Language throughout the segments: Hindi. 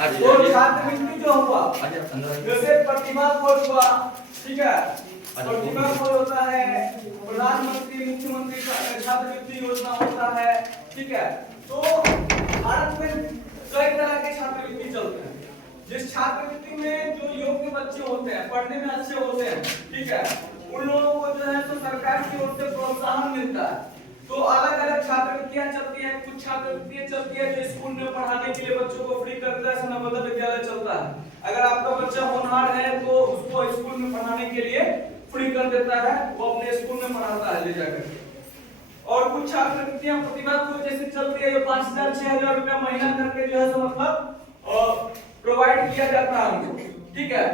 तो छात्रवृत्ति जो हुआ जैसे प्रतिभा खोज हुआ, ठीक है, प्रतिभा खोज होता है, प्रधानमंत्री मुख्यमंत्री छात्रवृत्ति योजना होता है, ठीक है। तो भारत में कई तरह के छात्रवृत्ति चलते हैं। जिस छात्रवृत्ति में जो योग्य बच्चे होते हैं, पढ़ने में अच्छे होते हैं, ठीक है, उन लोगों को जो है तो सरकार की ओर से प्रोत्साहन मिलता है। तो अलग अलग छात्रवृत्तियां चलती हैं। कुछ छात्रवृत्तियां चलती है जो स्कूल में पढ़ाने के लिए बच्चों को फ्री कर देता है, नवोदय विद्यालय चलता है। अगर आपका बच्चा होनहार है तो उसको स्कूल में पढ़ाने के लिए फ्री कर देता है, वो अपने स्कूल में पढ़ाता है ले जाकर। और कुछ छात्रवृत्तियां प्रतिभा खोज जैसे चलती है जो 5000 6000 रुपया महीना करके जो है मतलब प्रोवाइड किया जाता है हमको, ठीक है।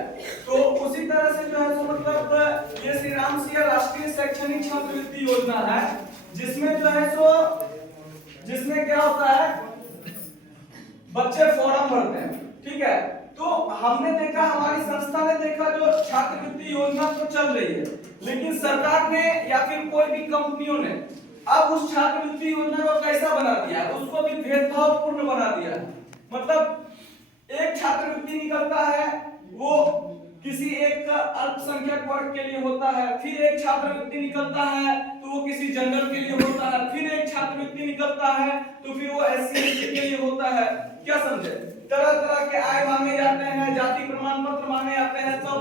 तो उसी तरह से जो है तो मतलब ये श्री राम सिया राष्ट्रीय शैक्षणिक छात्रवृत्ति योजना है, जिसमें जो है सो जिसमें क्या होता है बच्चे फॉर्म भरते हैं, ठीक है। तो हमने देखा, हमारी संस्था ने देखा जो छात्रवृत्ति योजना तो चल रही है, लेकिन सरकार ने या फिर कोई भी कंपनियों ने अब उस छात्रवृत्ति योजना को कैसा बना दिया है, उसको भी भेदभावपूर्ण बना दिया है। मतलब एक छात्रवृत्ति निकलता है वो किसी एक अल्पसंख्यक वर्ग के लिए होता है, फिर एक छात्रवृत्ति निकलता है तो वो किसी जनरल के लिए होता है, फिर एक छात्रवृत्ति निकलता है तो फिर वो एससी एसटी के लिए होता है। क्या समझे? तरह तरह के आय मांगे जाते हैं, जाति प्रमाण पत्र मांगे जाते हैं, तब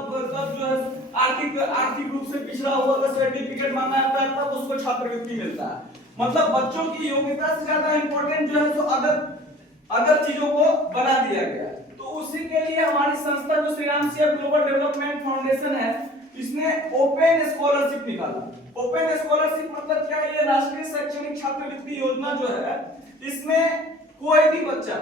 जो है आर्थिक रूप से पिछड़ा हुआ का सर्टिफिकेट मांगा जाता है, तब उसको छात्रवृत्ति मिलता है। मतलब बच्चों की योग्यता से ज्यादा इंपॉर्टेंट जो है तो अदर चीजों को बना दिया गया। तो उसी के लिए हमारी संस्था जो Shri Ram Siya global development foundation है, इसने ओपन स्कॉलरशिप निकाला। ओपन स्कॉलरशिप मतलब क्या है? ये राष्ट्रीय शैक्षणिक छात्रवृत्ति योजना जो है, इसमें कोई भी बच्चा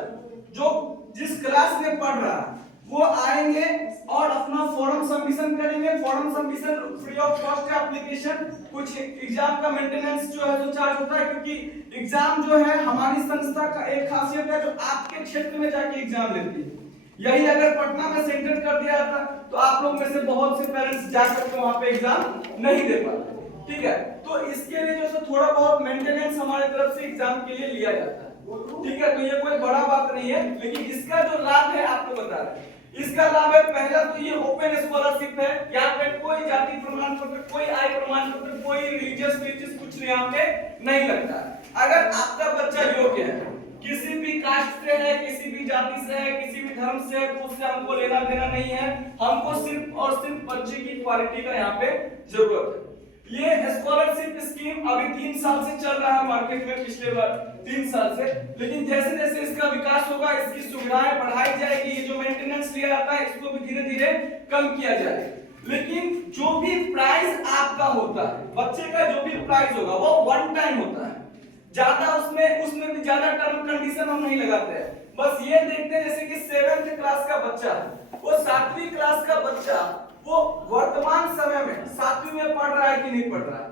जो जिस क्लास में पढ़ रहा है वो आएंगे और अपना फॉर्म सबमिशन करेंगे। Form submission free of cost है एप्लीकेशन। कुछ एग्जाम का मेंटेनेंस जो है तो चार्ज होता है, क्योंकि एग्जाम जो है हमारी संस्था का एक खासियत है जो आपके क्षेत्र में जाके एग्जाम लेती है। यही अगर पटना में सेंटर कर दिया जाता तो आप लोग में से बहुत से पेरेंट्स जा करके वहां पे एग्जाम नहीं दे पाते, ठीक है। तो इसके लिए जो है थोड़ा बहुत मेंटेनेंस हमारे तरफ से एग्जाम के लिए लिया जाता है, ठीक है। तो ये कोई बड़ा बात नहीं है, लेकिन इसका जो लाभ है आपको बता रहे हैं। इसका लाभ है, पहला तो ये ओपन स्कॉलरशिप है। यहाँ पे कोई जाति प्रमाण पत्र, कोई आय प्रमाण पत्र, कोई रिलीजियस कुछ यहाँ पे नहीं लगता। अगर आपका बच्चा योग्य है, किसी भी कास्ट से है, किसी भी जाति से है, किसी भी धर्म से है, तो उससे हमको लेना देना नहीं है। हमको सिर्फ और सिर्फ बच्चे की क्वालिटी का यहाँ पे जरूरत है। ये स्कॉलरशिप स्कीम अभी 3 साल से चल रहा है मार्केट में, पिछले 3 साल से। लेकिन जैसे जैसे इसका विकास होगा, इसकी सुविधाएं बढ़ाई जाएगी, ये जो मेंटेनेंस लिया जाता है इसको भी धीरे धीरे कम किया जाएगा। लेकिन जो भी प्राइस आपका होता है, बच्चे का जो भी प्राइस होगा वो वन टाइम होता है। ज्यादा उसमें भी ज्यादा टर्म कंडीशन हम नहीं लगाते हैं। बस ये देखते हैं जैसे कि 7th क्लास का बच्चा, वो 7वीं क्लास का बच्चा, वो वर्तमान समय में 7वीं में पढ़ रहा है कि नहीं पढ़ रहा है,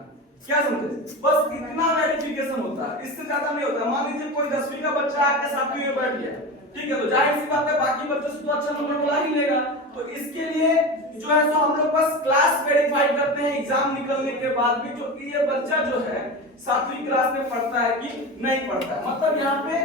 क्या समझे? बस इतना वेरिफिकेशन होता है, इससे ज्यादा नहीं होता। मान लीजिए कोई 10वीं का बच्चा आके 7वीं में बैठ गया, ठीक है, तो जाहिर सी बात है बाकी बच्चों से तो अच्छा नंबर बुला ही लेगा। तो इसके लिए जो है तो हम लोग बस क्लास वेरीफाई करते हैं एग्जाम निकलने के बाद भी, जो कि ये बच्चा जो है 7वीं क्लास में पढ़ता है कि नहीं पढ़ता है। मतलब यहाँ पे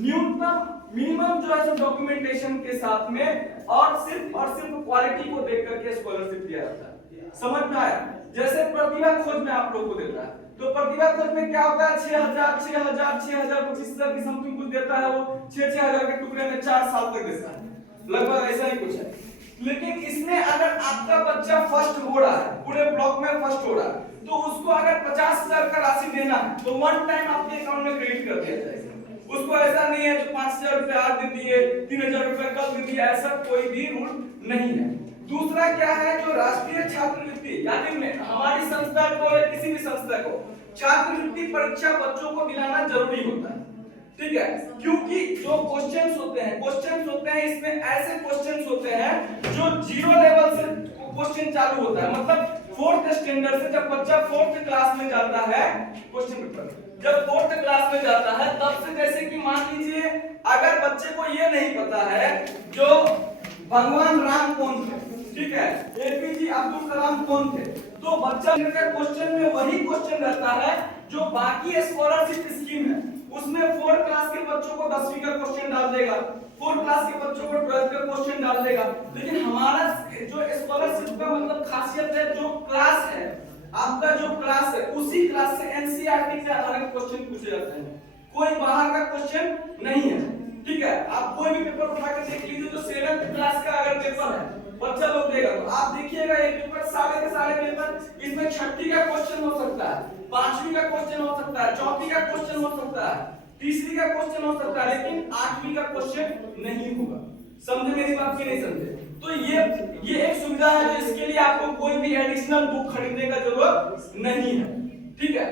न्यूनतम मिनिमम जो है डॉक्यूमेंटेशन के साथ में और सिर्फ क्वालिटी को देख करके स्कॉलरशिप दिया जाता है। समझ में आया? जैसे प्रतिभा खोज में आप लोग को देता है, तो प्रतिभा खोज में क्या होता है, 6000 कुछ इस तरह की समथिंग कुछ देता है, वो 6-6000 के टुकड़े में 4 साल तक देता है, लगभग ऐसा ही कुछ है। लेकिन इसमें अगर आपका बच्चा फर्स्ट हो रहा है, पूरे ब्लॉक में फर्स्ट हो रहा है, तो उसको अगर 50,000 का राशि देना है तो वन टाइम आपके अकाउंट में क्रेडिट कर दिया जाएगा। उसको ऐसा नहीं है जो 5000 रुपए आज दे दिए, 3000 रुपए कल दे दिए, ऐसा कोई भी रूल नहीं है। दूसरा क्या है, जो राष्ट्रीय छात्रवृत्ति, यानी में हमारी संस्था को या किसी भी संस्था को छात्रवृत्ति परीक्षा बच्चों को दिलाना जरूरी होता है, ठीक है। क्योंकि जो क्वेश्चंस होते हैं इसमें ऐसे क्वेश्चंस होते हैं जो 0 लेवल से क्वेश्चन चालू होता है। मतलब 4th स्टैंडर्ड से जब बच्चा 4th क्लास में जाता है, क्वेश्चन पेपर जब 4th क्लास में जाता है, तब से जैसे कि मान लीजिए अगर बच्चे को ये नहीं पता है जो भगवान राम कौन थे, ठीक है, एपीजे अब्दुल कलाम कौन थे, तो बच्चा का क्वेश्चन में वही क्वेश्चन रहता है जो बाकी स्कॉलरशिप स्कीम है उसमें 4th क्लास के बच्चों को 10वीं का क्वेश्चन डाल देगा, 4 क्लास के बच्चों को 12th का क्वेश्चन डाल देगा। लेकिन हमारा जो स्कॉलरशिप का मतलब खासियत है, जो क्लास है आपका, जो क्लास है उसी क्लास से एनसीईआरटी के आधारित क्वेश्चन पूछे जाते हैं, कोई बाहर का क्वेश्चन नहीं है। ठीक है, आप कोई भी पेपर उठा के देख लीजिए, जो 7th क्लास का अगर पेपर है बच्चा लोग देगा तो आप देखिएगा ये पेपर सारे के सारे पेपर, इसमें छठी का क्वेश्चन हो सकता है, 5वीं का क्वेश्चन हो सकता है, 4वीं का क्वेश्चन हो सकता है, 3वीं का क्वेश्चन हो सकता है, लेकिन 8वीं का क्वेश्चन नहीं होगा। समझे मेरी बात की नहीं समझे? तो ये एक सुविधा है जो इसके लिए आपको कोई भी एडिशनल बुक खरीदने का जरूरत नहीं है। ठीक है,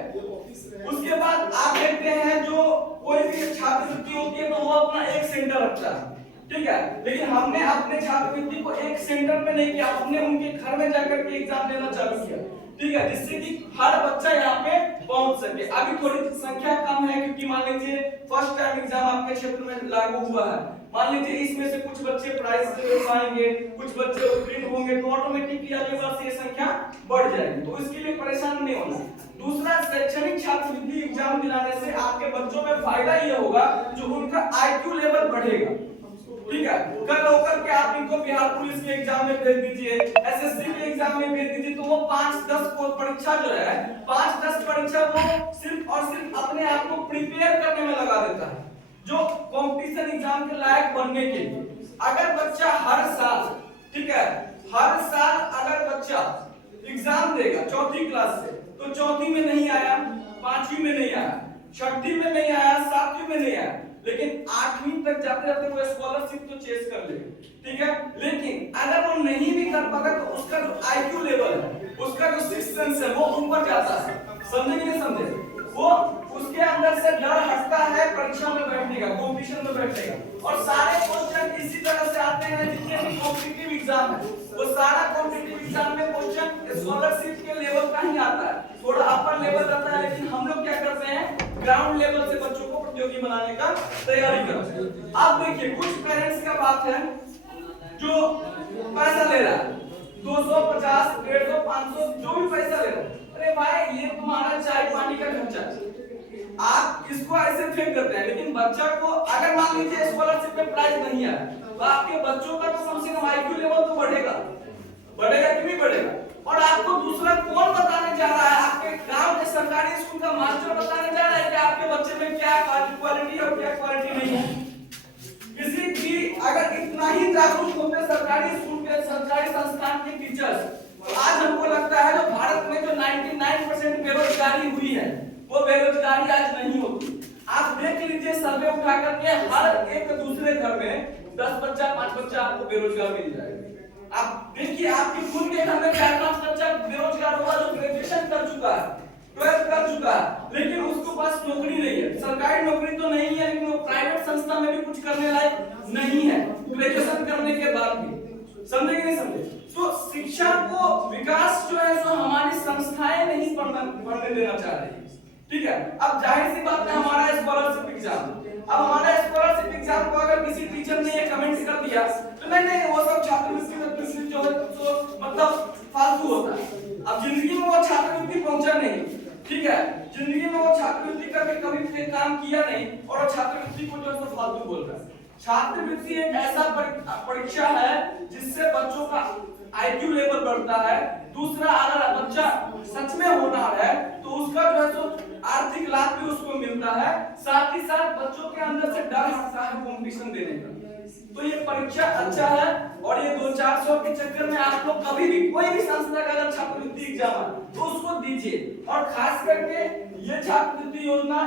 उसके बाद आप देखते हैं जो कोई भी छात्रवृत्ति होती है तो वो अपना एक सेंटर रखता है। ठीक है, लेकिन हमने अपने छात्रवृत्ति को एक सेंटर में नहीं किया, हमने उनके घर में जाकर के एग्जाम देना चालू किया। ठीक है, जिससे कि हर बच्चा यहाँ पे पहुंच सके। अभी थोड़ी संख्या कम है क्योंकि मान लीजिए फर्स्ट टाइम एग्जाम आपके क्षेत्र में लागू हुआ है, मान लीजिए इसमें से कुछ बच्चे प्राइज से पाएंगे, कुछ बच्चे उत्तीर्ण होंगे, तो ऑटोमेटिकली अगले वर्ष ये संख्या बढ़ जाएगी, तो इसके लिए परेशान नहीं होना। दूसरा, शैक्षणिक छात्रवृत्ति एग्जाम दिलाने से आपके बच्चों में फायदा ये होगा जो उनका आईक्यू लेवल बढ़ेगा। ठीक है, कल होकर के आप इनको बिहार पुलिस के एग्जाम में भेज दीजिए, एसएससी के एग्जाम में भेज दीजिए, तो वो 5-10 को परीक्षा जो है 5-10 परीक्षा वो सिर्फ और सिर्फ अपने आप को प्रिपेयर करने में लगा देता है, जो कंपटीशन एग्जाम के लायक बनने के लिए। अगर बच्चा हर साल, ठीक है, हर साल अगर बच्चा एग्जाम देगा 4th क्लास से, तो 4th में नहीं आया, 5वीं में नहीं आया, 6वीं में नहीं आया, 7वीं में नहीं आया, लेकिन 8वीं तक जाते जाते वो स्कॉलरशिप तो चेस कर लेगा। ठीक है, लेकिन अगर वो नहीं भी कर पाता तो उसका जो आईक्यू लेवल है, उसका जो सिक्स्थ सेंस है वो ऊपर जाता है। समझे कि नहीं समझे? वो उसके अंदर से डर हटता है परीक्षा में बैठने का, कंपटीशन में बैठने का। और सारे क्वेश्चन इसी तरह से आते हैं, जितने भी कॉम्पिटिटिव एग्जाम है वो सारा कॉम्पिटिटिव एग्जाम में क्वेश्चन स्कॉलरशिप के लेवल का ही आता है, थोड़ा अपर लेवल रहता है। लेकिन हम लोग क्या करते हैं, ग्राउंड लेवल से बच्चों को प्रतियोगी बनाने का तैयारी करते हैं। अब देखिए, कुछ पेरेंट्स का बात है जो पैसा ले रहा है 250, 150, 500 जो भी पैसा ले रहा है, अरे भाई ये तुम्हारा चाय पानी का खर्चा, आप इसको ऐसे फेंक करते हैं। लेकिन बच्चा को अगर मान लीजिए स्कॉलरशिप में प्राइज नहीं है तो आपके बच्चों का तो कम से कम आईक्यू लेवल तो बढ़ेगा, बढ़ेगा कि नहीं बढ़ेगा? और आपको दूसरा कौन बताने जा रहा है? आपके गांव के सरकारी स्कूल का मास्टर बताने जा रहा है कि आपके बच्चे में क्या क्वालिटी और क्या क्वालिटी नहीं है। किसी की अगर इतना ही जागरूक होते सरकारी स्कूल के, सरकारी संस्थान के टीचर्स, तो आज हमको लगता है जो भारत में जो 99% बेरोजगारी हुई है वो बेरोजगारी आज नहीं होती। आप देख लीजिए, सर्वे उठा करके हर एक दूसरे घर में 10 बच्चा 5 बच्चा आपको बेरोजगार मिल जाएगा। आप देखिए, आपके खुद के घर में 4-5 बच्चा बेरोजगार होगा जो ग्रेजुएशन कर चुका है, 12th कर चुका है, लेकिन उसके पास नौकरी नहीं है। सरकारी नौकरी तो नहीं है, लेकिन वो प्राइवेट संस्था में भी कुछ करने लायक नहीं है ग्रेजुएशन करने के बाद भी। समझे कि नहीं समझे? तो शिक्षा को विकास जो है सो हमारी संस्थाएं नहीं बढ़ने देना चाह रही है। ठीक है, अब जाहिर सी बात है हमारा स्कॉलरशिप एग्जाम, अब हमारा स्कॉलरशिप एग्जाम को अगर किसी टीचर ने ये कमेंट कर दिया तो नहीं वो सब छात्रवृत्ति में जो है तो मतलब फालतू होता है। अब जिंदगी में वो छात्रवृत्ति पहुंचा नहीं, ठीक है, जिंदगी में वो छात्रवृत्ति का कभी काम किया नहीं और छात्रवृत्ति को जो है तो फालतू बोल रहा है। छात्रवृत्ति एक ऐसा परीक्षा है जिससे बच्चों का आईक्यू लेवल बढ़ता है। दूसरा, अगर बच्चा सच में होनहार है तो उसका जो है तो आर्थिक लाभ भी उसको मिलता है, साथ ही साथ बच्चों के अंदर से डर हटता है कंपटीशन देने का। तो ये परीक्षा अच्छा है और ये 2-400 के चक्कर में आप लोग कभी भी कोई भी संस्था का अगर छात्रवृत्ति एग्जाम है तो उसको दीजिए। और खास करके ये छात्रवृत्ति योजना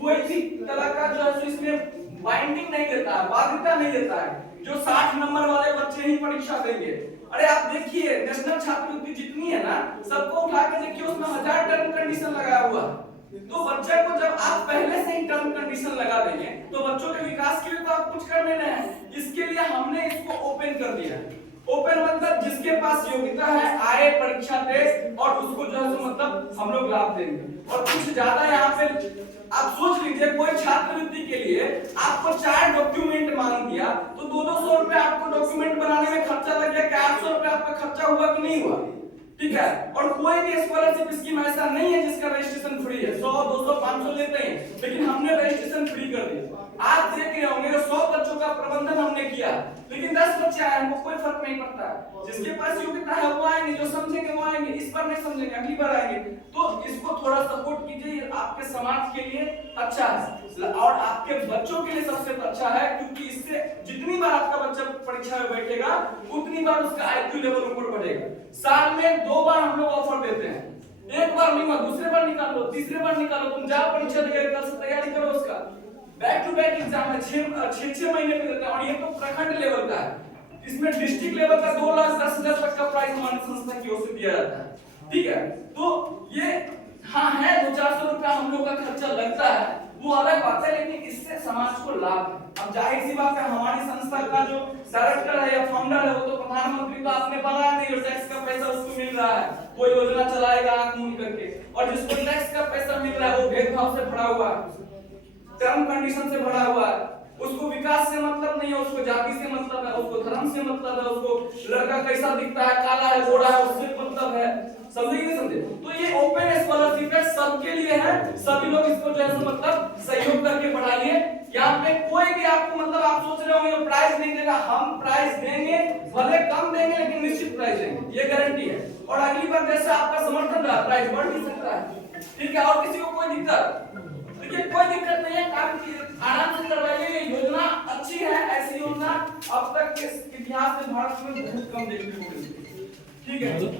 कोई भी तरह का जो है इसमें बाइंडिंग नहीं देता है, बाध्यता नहीं देता है जो 60 नंबर वाले बच्चे ही परीक्षा देंगे। अरे आप देखिए, नेशनल छात्रवृत्ति जितनी है ना, सबको उठा के देखिए, उसमें 1000 टर्म कंडीशन लगाया हुआ है। तो बच्चे को जब आप पहले से ही टर्म कंडीशन लगा देंगे तो बच्चों के विकास के लिए तो आप कुछ कर नहीं रहे हैं। इसके लिए हमने इसको ओपन कर दिया है। ओपन मतलब जिसके पास योग्यता है आए, परीक्षा दे और उसको जो है मतलब हम लोग लाभ देंगे। और कुछ ज्यादा यहाँ पे आप सोच लीजिए, कोई छात्रवृत्ति के लिए आपको 4 डॉक्यूमेंट मांग दिया तो 200 रुपए आपको डॉक्यूमेंट बनाने में खर्चा लग गया, क्या 800 रुपए आपका खर्चा हुआ कि नहीं हुआ? ठीक है, और कोई भी स्कॉलरशिप स्कीम ऐसा नहीं है जिसका रजिस्ट्रेशन फ्री है। 100, 200, 500 लेते हैं, लेकिन हमने रजिस्ट्रेशन फ्री कर दिया। आप देख रहे होंगे 100 बच्चों का प्रबंधन हमने किया, लेकिन 10 बच्चे आए, हमको कोई फर्क नहीं पड़ता है। जिसके पास योग्यता है वो आएंगे, जो समझेंगे वो आएंगे, इस बार नहीं समझेंगे अगली बार आएंगे। तो इसको थोड़ा सपोर्ट कीजिए, ये आपके समाज के लिए अच्छा है और आपके बच्चों के लिए सबसे अच्छा है, क्योंकि इससे जितनी बार आपका बच्चा परीक्षा में बैठेगा उतनी बार उसका आईक्यू लेवल ऊपर बढ़ेगा। साल में 2 बार हम लोग ऑफर देते हैं, एक बार नहीं, दूसरे बार निकालो, तीसरे बार निकालो, तुम जाओ परीक्षा देने कल से तैयारी करो उसका। बैक टू बैक एग्जाम है, 6 महीने पे देते हैं, और ये तो प्रखंड लेवल का है। इसमें डिस्ट्रिक्ट लेवल का 2,10,000 तक का प्राइज हमारी संस्था की ओर से दिया जाता है। ठीक है, तो ये हाँ है 200-400 रुपया हम लोग का खर्चा लगता है, वो अलग बात है, लेकिन इससे समाज को लाभ है। अब जाहिर सी बात है, हमारी संस्था का जो डायरेक्टर है या फाउंडर है वो तो प्रधानमंत्री का आपने बनाया नहीं, और टैक्स का पैसा उसको मिल रहा है, वो योजना चलाएगा आंख मूंद करके, और जिसको टैक्स का पैसा मिल रहा है वो भेदभाव से भरा हुआ है, टर्म कंडीशन से भरा हुआ है, उसको विकास से मतलब नहीं है, उसको जाति से मतलब है, उसको धर्म से मतलब है, उसको लड़का कैसा दिखता है, काला है गोरा है उससे मतलब है, समझे कि नहीं समझे? तो ये ओपन स्कॉलरशिप है, सबके लिए है, सभी लोग इसको जो है मतलब सहयोग करके पढ़ाइए। यहाँ पे कोई भी आपको मतलब आप सोच रहे होंगे प्राइज नहीं देगा, हम प्राइज देंगे, भले कम देंगे लेकिन निश्चित प्राइज देंगे, ये गारंटी है। और अगली बार जैसे आपका समर्थन रहा प्राइज बढ़ भी सकता है, ठीक है। और किसी को कोई दिक्कत, देखिए कोई दिक्कत नहीं है, काम आराम से करवाइए, ये योजना अच्छी है। ऐसी योजना अब तक के इतिहास में भारत में बहुत कम देखने को मिली, ठीक है।